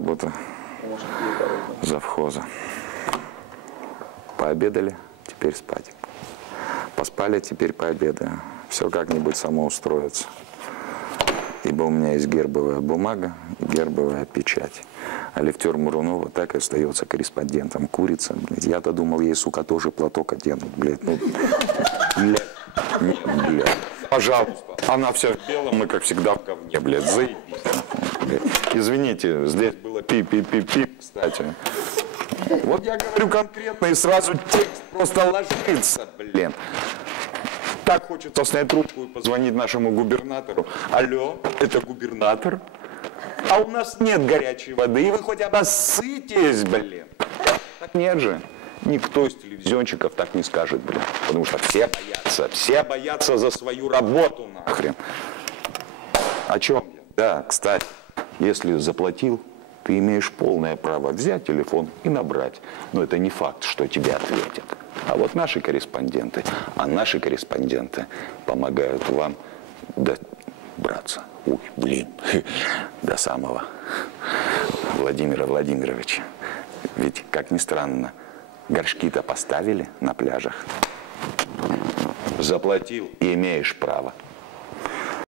работа завхоза. Пообедали, теперь спать. Поспали, теперь пообедаем. Все как-нибудь само устроится. Ибо у меня есть гербовая бумага и гербовая печать. А лифтер Мурунова так и остается корреспондентом. Курица, блядь. Я-то думал, ей, сука, тоже платок оденут, блядь. Ну, блядь. Нет, блядь. Пожалуйста. Она вся в белом, мы, как всегда, в говне, блядь. Заебись. Блядь. Извините, здесь было пи-пи-пи-пи, кстати. Вот я говорю конкретно, и сразу текст просто ложится, блин. Так хочется снять трубку и позвонить нашему губернатору. Алло, это губернатор? А у нас нет горячей воды, и вы хоть обоссытесь, блин. Так нет же. Никто из телевизионщиков так не скажет, блин. Потому что все боятся за свою работу, нахрен. О чем я? Да, кстати, если заплатил, ты имеешь полное право взять телефон и набрать. Но это не факт, что тебе ответят. А вот наши корреспонденты, помогают вам добраться, до самого Владимира Владимировича. Ведь, как ни странно, горшки-то поставили на пляжах. Заплатил и имеешь право.